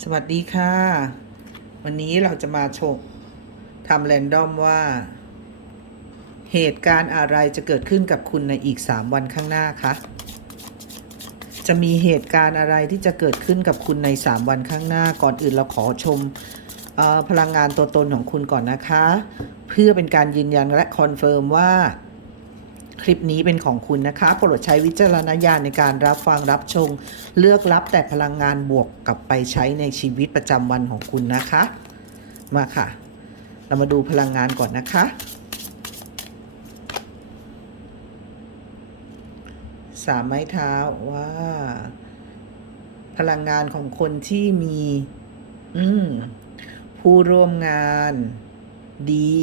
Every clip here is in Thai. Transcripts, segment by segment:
สวัสดีค่ะ วันนี้เราจะมาชว์ทำแรนดอมว่า เหตุการณ์อะไรจะเกิดขึ้นกับคุณในอีก 3 วันข้างหน้าคะจะมีเหตุการณ์อะไรที่จะเกิดขึ้นกับคุณใน 3 วันข้างหน้าก่อนอื่นเราขอชมออพลังงานตัวตนของคุณก่อนนะคะ เพื่อเป็นการยืนยันและคอนเฟิร์มว่า คลิปนี้เป็นของคุณนะคะ โปรดใช้วิจารณญาณในการรับฟังรับชม เลือกรับแต่พลังงานบวกกลับไปใช้ในชีวิตประจำวันของคุณนะคะ มาค่ะ เรามาดูพลังงานก่อนนะคะ สามไม้เท้าว่า พลังงานของคนที่มี อืมผู้ร่วมงานดี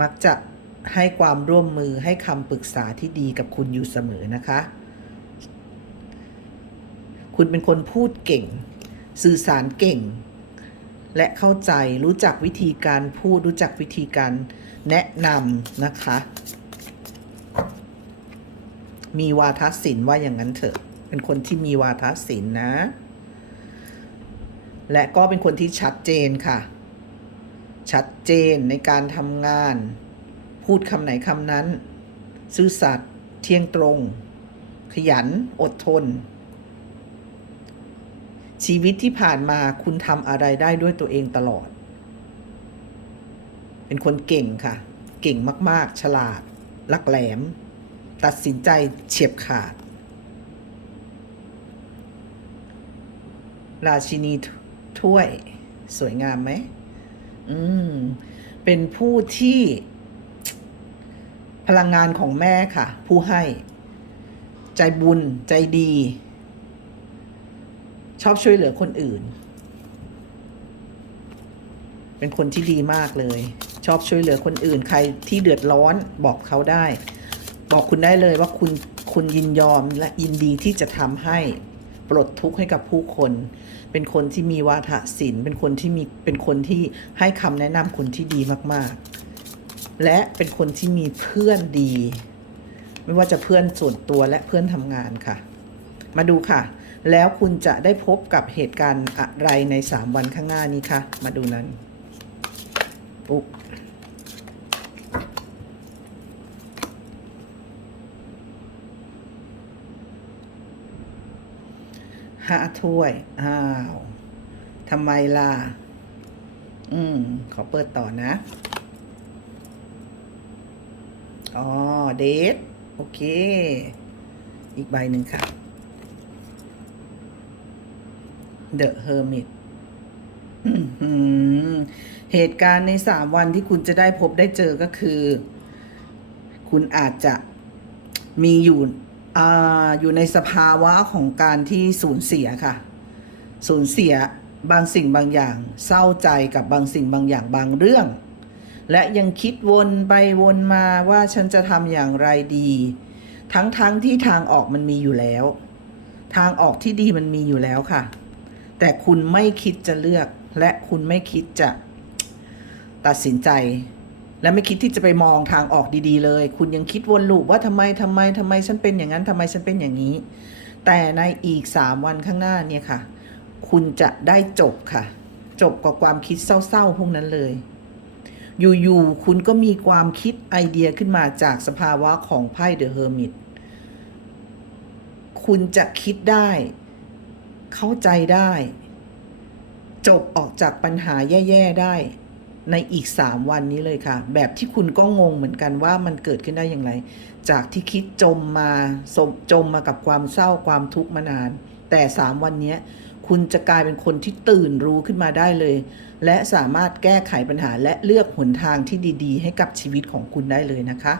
มักจะ ให้ความร่วมมือให้คำปรึกษาที่ดีกับคุณอยู่เสมอนะคะ คุณเป็นคนพูดเก่ง สื่อสารเก่ง และเข้าใจรู้จักวิธีการพูดรู้จักวิธีการแนะนำนะคะ มีวาทศิลป์ว่าอย่างนั้นเถอะ เป็นคนที่มีวาทศิลป์นะ และก็เป็นคนที่ชัดเจนค่ะ ชัดเจนในการทำงาน พูดคำไหนคำนั้น ซื่อสัตย์เที่ยงตรง ขยัน อดทน ชีวิตที่ผ่านมาคุณทำอะไรได้ด้วยตัวเองตลอด เป็นคนเก่งค่ะ เก่งมาก ๆ ฉลาด ลักแหลม ตัดสินใจเฉียบขาด ราชินีถ้วยสวยงามไหม อืม เป็นผู้ที่ พลังงานของแม่ค่ะ ผู้ให้ ใจบุญใจดี ชอบช่วยเหลือคนอื่น เป็นคนที่ดีมากเลย ชอบช่วยเหลือคนอื่น ใครที่เดือดร้อนบอกเขาได้ บอกคุณได้เลยว่าคุณคุณยินยอมและยินดีที่จะทำให้ปลดทุกข์ให้กับผู้คน เป็นคนที่มีวาทศิลป์เป็นคนที่มีเป็นคนที่ให้คำแนะนำคนที่ดีมาก ๆ และเป็นคนที่มีเพื่อนดี ไม่ว่าจะเพื่อนส่วนตัวและเพื่อนทำงานค่ะ มาดูค่ะ แล้วคุณจะได้พบกับเหตุการณ์อะไรใน 3 วันข้างหน้านี้คะมาดูนั้นปุ๊บห้าถ้วย อ้าว ทำไมล่ะ อืม ขอเปิดต่อนะ อ๋อเดทโอเค อีกใบหนึ่งค่ะ The Hermit เหตุการณ์ในสามวันที่คุณจะได้พบได้เจอก็คือ คุณอาจจะมีอยู่ออยู่ในสภาวะของการที่สูญเสียค่ะ สูญเสียบางสิ่งบางอย่าง เศร้าใจกับบางสิ่งบางอย่างบางเรื่อง และยังคิดวนไปวนมาว่าฉันจะทำอย่างไรดี ทั้งๆทที่ทางออกมันมีอยู่แล้ว ทางออกที่ดีมันมีอยู่แล้วค่ะ แต่คุณไม่คิดจะเลือก และคุณไม่คิดจะตัดสินใจ และไม่คิดที่จะไปมองทางออกดี ๆ เลย คุณยังคิดวนลูปว่าทำไมทำไมทำไมฉันเป็นอย่างนั้นทำไมฉันเป็นอย่างนี้ แต่ในอีกสามวันข้างหน้าเนี่ยค่ะ คุณจะได้จบค่ะ จบกับความคิดเศร้าๆพวกนั้นเลย อยู่ๆคุณก็มีความคิดไอเดียขึ้นมาจากสภาวะของไพ่เดอะเฮอร์มิตคุณจะคิดได้ เข้าใจได้ จบออกจากปัญหาแย่ๆได้ ในอีก 3 วันนี้เลยค่ะ แบบที่คุณก็งงเหมือนกันว่ามันเกิดขึ้นได้อย่างไร จากที่คิดจมมาจมมากับความเศร้าความทุกข์มานาน แต่ 3 วันเนี้ย คุณจะกลายเป็นคนที่ตื่นรู้ขึ้นมาได้เลย และสามารถแก้ไขปัญหาและเลือกหนทางที่ดี ๆ ให้กับชีวิตของคุณได้เลยนะคะ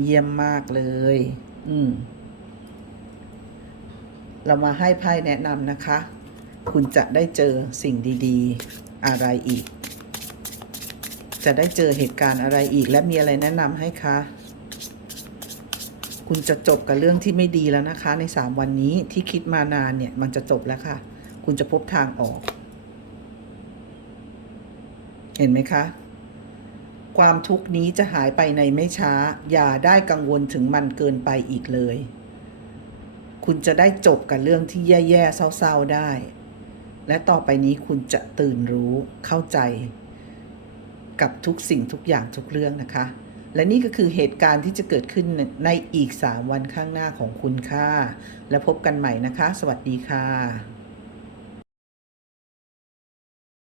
เยี่ยมมากเลย อืม เรามาให้ไพ่แนะนำนะคะ คุณจะได้เจอสิ่งดีๆ อะไรอีก จะได้เจอเหตุการณ์อะไรอีก และมีอะไรแนะนำให้คะคุณจะจบกับเรื่องที่ไม่ดีแล้วนะคะ ในสามวันนี้ที่คิดมานานเนี่ย มันจะจบแล้วค่ะ คุณจะพบทางออก เห็นไหมคะ ความทุกข์นี้จะหายไปในไม่ช้า อย่าได้กังวลถึงมันเกินไปอีกเลย คุณจะได้จบกับเรื่องที่แย่ๆเศร้าๆได้ และต่อไปนี้คุณจะตื่นรู้เข้าใจ กับทุกสิ่งทุกอย่างทุกเรื่องนะคะ และนี่ก็คือเหตุการณ์ที่จะเกิดขึ้นในในอีก 3 วันข้างหน้าของคุณค่ะ และพบกันใหม่นะคะ สวัสดีค่ะ